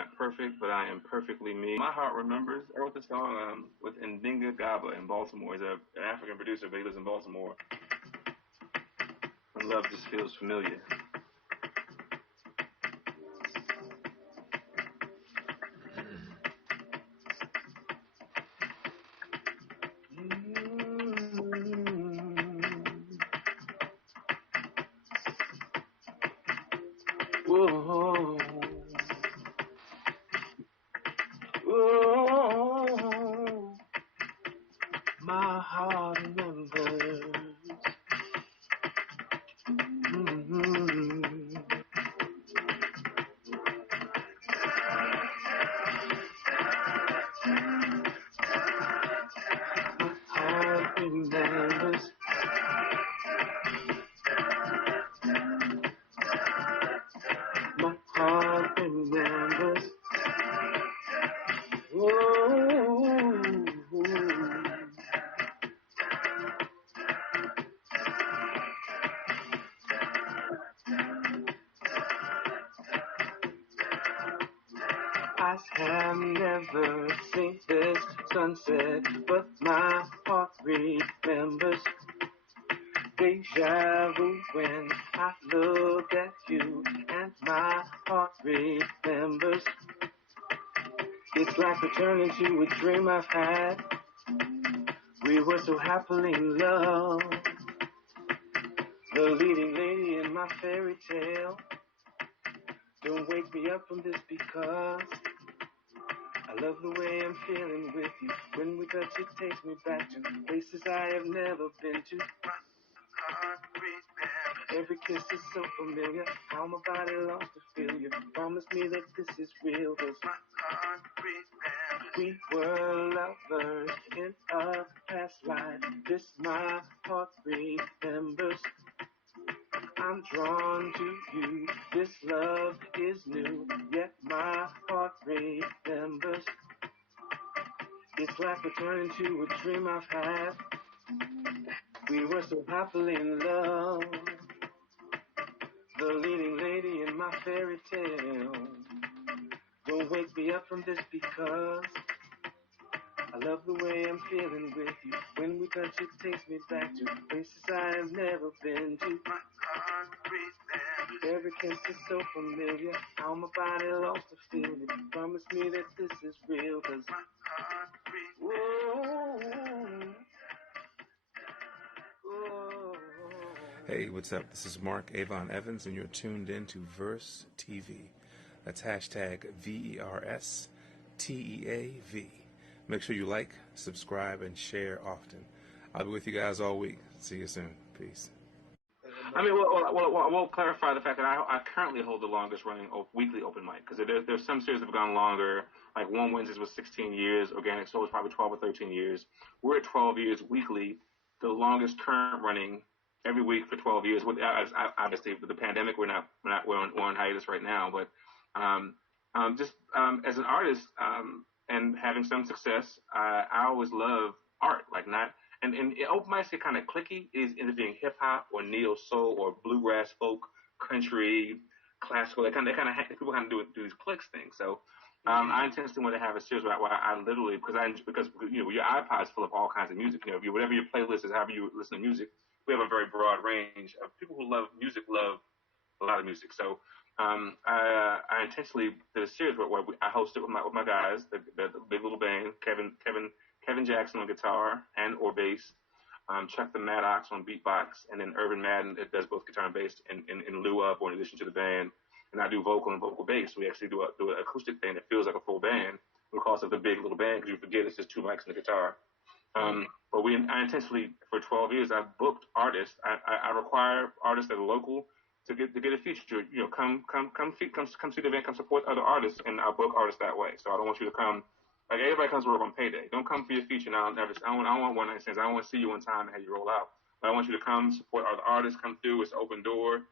not perfect, but I am perfectly me. My heart remembers. I wrote this song with Ndinga Gaba in Baltimore. He's an African producer, but he lives in Baltimore. And love just feels familiar. Whoa. Whoa. My heart remembers. Heart remembers. My heart remembers. Whoa. I have never seen this sunset, but my heart remembers. Deja vu when I look at you, and my heart remembers. It's like returning to a dream I've had. We were so happily in love. The leading lady in my fairy tale. Don't wake me up from this because I love the way I'm feeling with you. When we touch, it takes me back to places I have never been to. Every kiss is so familiar. How my body longs to feel you. Promise me that this is real, 'cause we were lovers in a past life. This my heart remembers. I'm drawn to you. This love is new, yet my heart remembers. It's like returning to a dream I've had. We were so happily in love. The leading lady in my fairy tale. Don't wake me up from this because I love the way I'm feeling with you. When we touch, it takes me back to places I have never been to. Every kiss is so familiar. How my body lost to feel it. Promise me that this is real, 'cause whoa. Hey, what's up? This is Marc Avon Evans, and you're tuned in to Verse TV. That's hashtag VERSTEAV. Make sure you like, subscribe, and share often. I'll be with you guys all week. See you soon. Peace. I mean, I will clarify the fact that I currently hold the longest running weekly open mic, because there's some series that have gone longer. Like One Wednesdays was 16 years. Organic Soul was probably 12 or 13 years. We're at 12 years weekly, the longest current running every week for 12 years. Obviously, with the pandemic, we're on hiatus right now. But as an artist and having some success, I always love art, like not. And open mics get kind of clicky. Is either being hip hop or neo soul or bluegrass folk, country, classical. People kind of do these clicks things. So I intentionally want to have a series where I literally because your iPod's full of all kinds of music. Whatever your playlist is, however you listen to music, we have a very broad range of people who love music. Love a lot of music. So I intentionally did a series where I hosted with my guys, the big little band, Kevin Jackson on guitar and or bass, Chuck the Maddox on beatbox, and then Urban Madden that does both guitar and bass in lieu of or in addition to the band. And I do vocal and vocal bass. We actually do an acoustic thing that feels like a full band because of the big little band, because you forget it's just two mics and a guitar. But I intentionally, for 12 years, I've booked artists. I require artists that are local to get a feature. Come see the event, come support other artists, and I'll book artists that way. So I don't want you to come. Like, everybody comes to work on payday. Don't come for your feature now. I don't want one night stands. I don't want to see you one time and have you roll out. But I want you to come support other artists. Come through. It's an open door.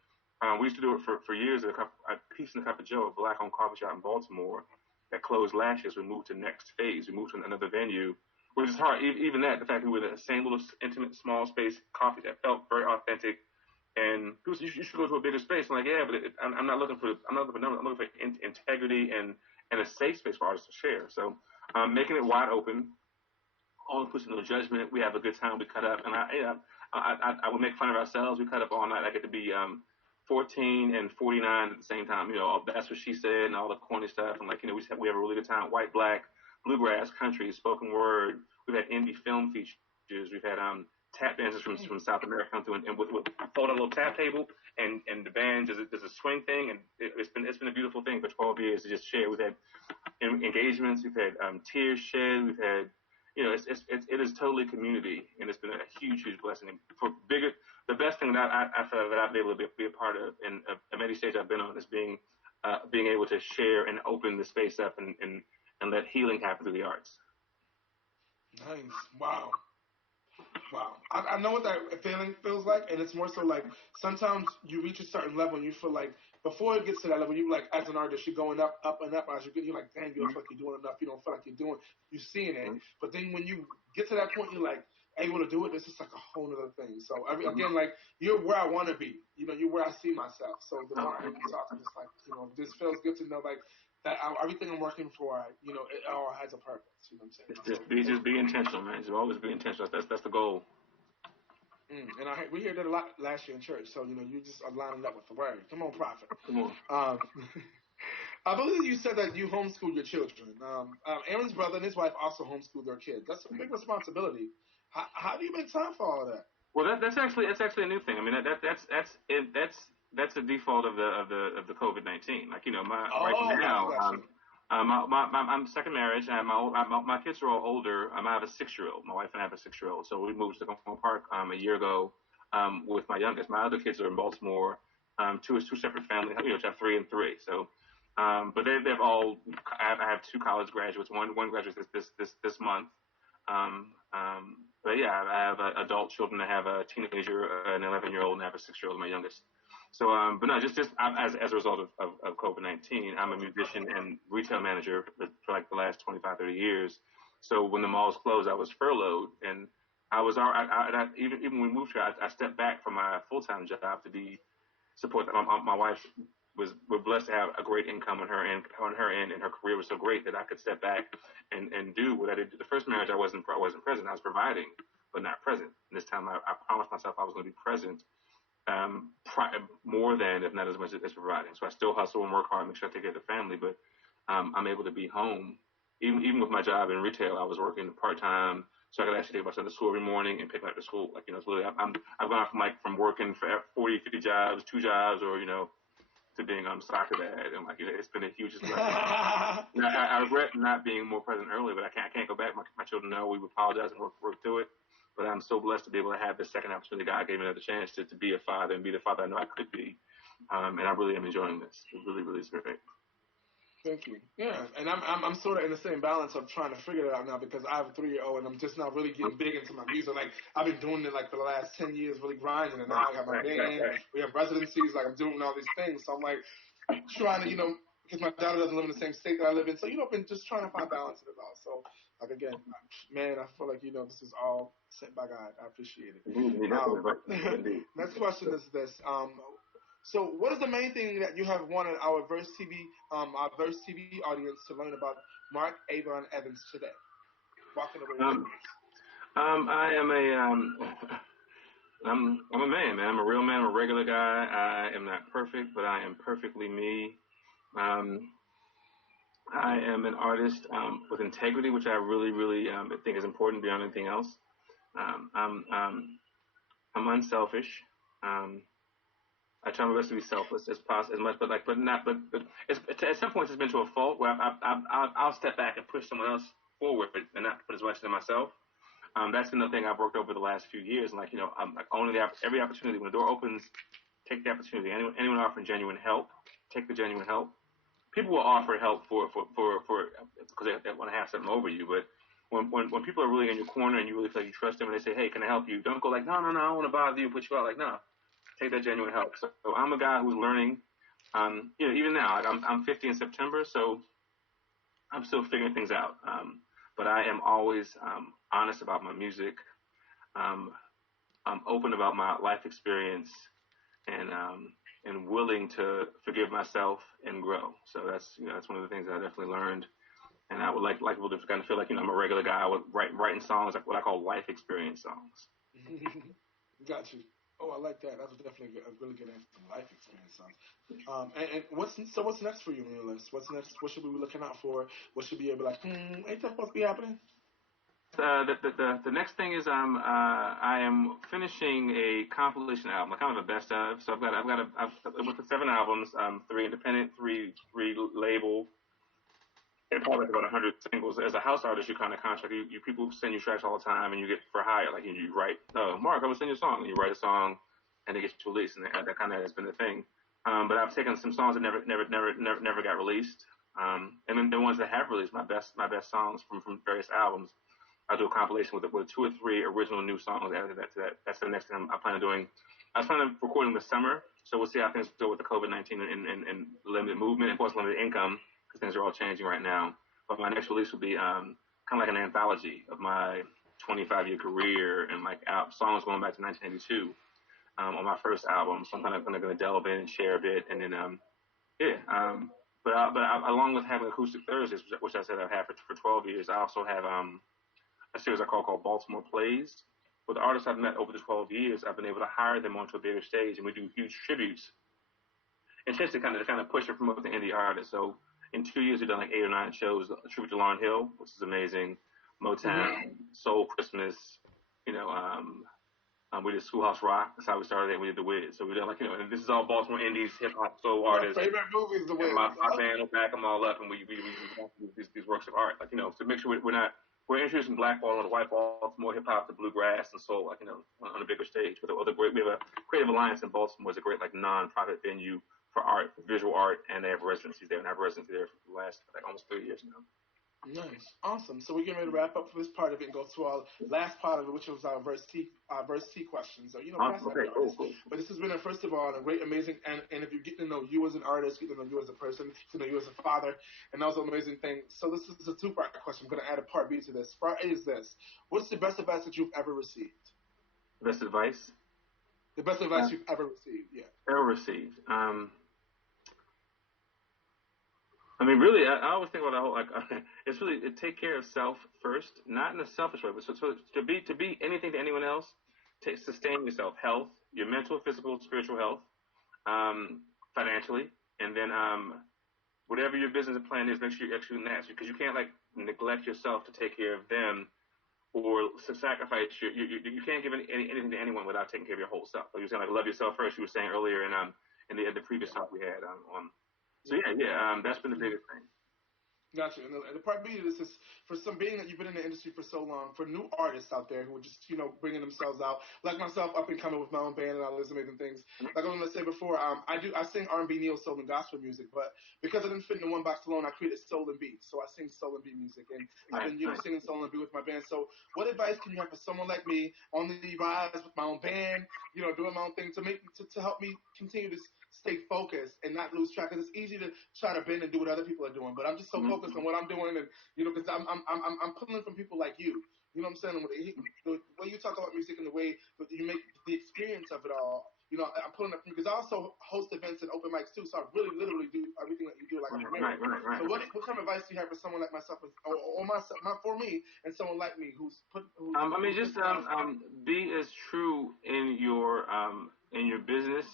We used to do it for years at Peace and a Cup of Joe, a black-owned coffee shop in Baltimore that closed last year. So we moved to next phase. We moved to another venue, which is hard. Even that, the fact that we were in the same little intimate small space coffee that felt very authentic. And people said, you should go to a bigger space. I'm like, yeah, but I'm not looking for numbers. I'm looking for integrity and and a safe space for artists to share. So making it wide open, all inclusive, no judgment. We have a good time. We cut up, and I would make fun of ourselves. We cut up all night. I get to be 14 and 49 at the same time. That's what she said, and all the corny stuff. And we have a really good time. White, black, bluegrass, country, spoken word. We've had indie film features. We've had tap dancers from South America come through and with fold a little tap table, and the band does a swing thing, and it's been a beautiful thing for 12 years to just share. We've had engagements. We've had tears shed. We've had it is totally community, and it's been a huge blessing. The best thing that I feel that I've been able to be a part of, and of any stage I've been on, is being able to share and open the space up and let healing happen through the arts. Nice. Wow. I know what that feeling feels like, and it's more so like sometimes you reach a certain level and you feel like before it gets to that level, you like as an artist, you're going up and up as you're like, dang, you don't feel like you're doing enough. You don't feel like you're seeing it. But then when you get to that point, you're like able to do it. It's just like a whole other thing. So again, like you're where I want to be. You're where I see myself. So the more I talk, I'm just like, this feels good to know like that everything I'm working for, it all has a purpose. You know what I'm saying? Just be intentional, man. Just always be intentional. That's the goal. And we heard that a lot last year in church. So you just are lining up with the word. Come on, prophet. Come on. I believe you said that you homeschool your children. Aaron's brother and his wife also homeschool their kids. That's a big responsibility. How do you make time for all of that? Well, that's actually a new thing. I mean, that's the default of the COVID-19. Like right now. I'm second marriage. And my kids are all older. I have a 6-year-old. My wife and I have a 6-year-old. So we moved to Oklahoma Park a year ago with my youngest. My other kids are in Baltimore. Two separate families. Which have 3 and 3. So, but they've all. I have 2 college graduates. One graduates this month. But yeah, I have adult children. I have a teenager, an 11-year-old, and I have a 6-year-old, my youngest. So, but no, just as a result of COVID-19, I'm a musician and retail manager for like the last 25, 30 years. So when the malls closed, I was furloughed, and even when we moved here, I stepped back from my full-time job to be support. My wife we're blessed to have a great income on her end, and her career was so great that I could step back and do what I did. The first marriage, I wasn't present. I was providing, but not present. And this time, I promised myself I was going to be present. More than, if not as much as providing. So I still hustle and work hard, make sure I take care of the family, but I'm able to be home. Even with my job in retail, I was working part-time, so I could actually take my son to school every morning and pick him up to school. Like, it's literally, I've gone from working for 40, 50 jobs, 2 jobs, or, to being soccer dad. And it's been a huge blessing. I regret not being more present early, but I can't go back. My children know we apologize and work through it. But I'm so blessed to be able to have this second opportunity. God gave me another chance to be a father and be the father I know I could be. And I really am enjoying this. It really, really is great. Thank you. Yeah, and I'm sort of in the same balance of trying to figure it out now because I have a 3-year-old and I'm just now really getting big into my music. Like I've been doing it like for the last 10 years, really grinding, and now I got my band. We have residencies. Like I'm doing all these things. So I'm like trying to, because my daughter doesn't live in the same state that I live in. So I've been just trying to find balance in it all. So like again, man, I feel like this is all sent by God. I appreciate it. Next question is this. So what is the main thing that you have wanted our Verse TV audience to learn about Marc Avon Evans today? Walking away with I am I'm a man. I'm a real man. I'm a regular guy. I am not perfect, but I am perfectly me. I am an artist with integrity, which I really, really think is important beyond anything else. I'm unselfish. I try my best to be selfless as possible, as much, but at some points it's been to a fault where I'll step back and push someone else forward and not put as much into myself. That's been the thing I've worked over the last few years. And I'm owning every opportunity. When the door opens, take the opportunity. Anyone offering genuine help, take the genuine help. People will offer help for because they want to have something over you, but when people are really in your corner and you really feel like you trust them and they say, hey, can I help you? Don't go like, no, I don't want to bother you, put you out. Like, no, take that genuine help. So I'm a guy who's learning, even now, I'm 50 in September, so I'm still figuring things out. But I am always honest about my music. I'm open about my life experience, and and willing to forgive myself and grow. So that's one of the things that I definitely learned. And I would like people to kind of feel like I'm a regular guy with writing songs, like what I call life experience songs. Got you. Oh, I like that. That's definitely a really good answer. Life experience songs. And what's next for you on your list? What's next? What should we be looking out for? What should be able to ain't that supposed to be happening? The next thing is I am finishing a compilation album, kind of a best of. So I've with the 7 albums, 3 independent, three label, and probably about 100 singles. As a house artist, you kind of contract. You people send you tracks all the time, and you get for hire. Like you write, Mark, I will send you a song. And you write a song, and it gets released, and that kind of has been the thing. But I've taken some songs that never got released, and then the ones that have released, my best songs from various albums. I'll do a compilation with 2 or 3 original new songs added to that. That's the next thing I plan on doing. I was planning on recording this summer, so we'll see how things go with the COVID-19 and limited movement, and of course limited income, because things are all changing right now. But my next release will be kind of like an anthology of my 25-year career and like songs going back to 1982 on my first album. So I'm kind of going to delve in and share a bit, and then but along with having acoustic Thursdays, which I said I've had for 12 years, I also have a series I call Baltimore Plays. With the artists I've met over the 12 years, I've been able to hire them onto a bigger stage, and we do huge tributes. And just to kind of push and promote the indie artists. So in 2 years, we've done like 8 or 9 shows. A tribute to Lauryn Hill, which is amazing. Motown, Soul Christmas. We did Schoolhouse Rock. That's how we started it. We did The Wiz. So we did and this is all Baltimore indies, hip hop, soul artists. My favorite movie is The Wiz. My band will back them all up, and we these works of art. To make sure we're introducing black ball to white Baltimore hip hop, to bluegrass and soul, on a bigger stage. We have a Creative Alliance in Baltimore. It's a great non-profit venue for art, for visual art, and they have residencies there. And I have residency there for the last almost 3 years now. Nice, awesome. So we're getting ready to wrap up for this part of it and go to our last part of it, which was our verse T questions. So okay, cool. But this has been first of all a great, amazing, and if you get to know you as an artist, get to know you as a person, get to know you as a father, and that was an amazing thing. So this is a 2-part question. I'm going to add a part B to this. Part A is this: what's the best advice that you've ever received? Best advice? The best advice you've ever received, yeah. Ever received? Really, I always think about the whole it's really take care of self first, not in a selfish way, but so to be anything to anyone else, sustain yourself, health, your mental, physical, spiritual health, financially, and then whatever your business plan is, make sure you're executing that, because you can't neglect yourself to take care of them, or sacrifice you can't give anything to anyone without taking care of your whole self. Like you were saying, love yourself first. You were saying earlier in the previous talk we had on. So that's been the biggest thing. Gotcha. And the part B of this is, for some, being that you've been in the industry for so long, for new artists out there who are just, bringing themselves out, like myself, up and coming with my own band and all those amazing things. Like I was going to say before, I sing R&B, neo soul, and gospel music, but because I didn't fit in the one box alone, I created soul and beat. So I sing soul and beat music, and I've been, singing soul and beat with my band. So what advice can you have for someone like me on the rise with my own band, doing my own thing, to help me continue to stay focused and not lose track? Because it's easy to try to bend and do what other people are doing, but I'm just so focused on what I'm doing, and because I'm pulling from people like you. You know what I'm saying? The way you talk about music and the way that you make the experience of it all. I'm pulling up because I also host events and open mics too, so I really literally do everything that you do. Right. So what kind of advice do you have for someone like myself, or myself, for me, and someone like me who's be as true in your business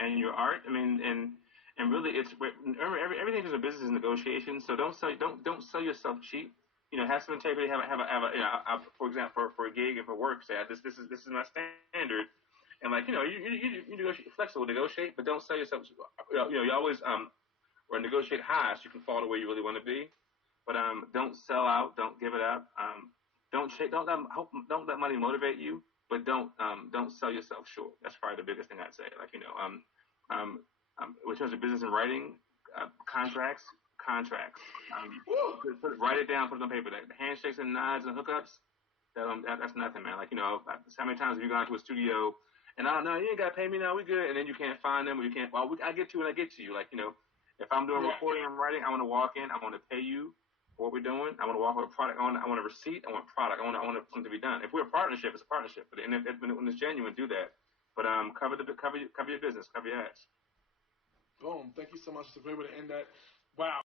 and your art. And really, everything is a business negotiation. So don't sell yourself cheap. Have some integrity. Have a for example, for a gig and for work, say this is my standard. And you negotiate, flexible, negotiate, but don't sell yourself. You always or negotiate high so you can fall to where you really want to be. But don't sell out. Don't give it up. Don't let money motivate you. But don't sell yourself short. That's probably the biggest thing I'd say. In terms of business and writing, contracts. Write it down, put it on paper. The handshakes and nods and hookups, that's nothing, man. How many times have you gone to a studio and no, you ain't got to pay me now, we good, and then you can't find them, or you can't. Well, I get to it, I get to you. If I'm doing recording and writing, I want to walk in, I want to pay you for what we're doing. I want to walk with a product. I want a receipt. I want product. I want something to be done. If we're a partnership, it's a partnership. But when it's genuine, do that. But cover your business, cover your ass. Boom. Thank you so much. It's a great way to end that. Wow.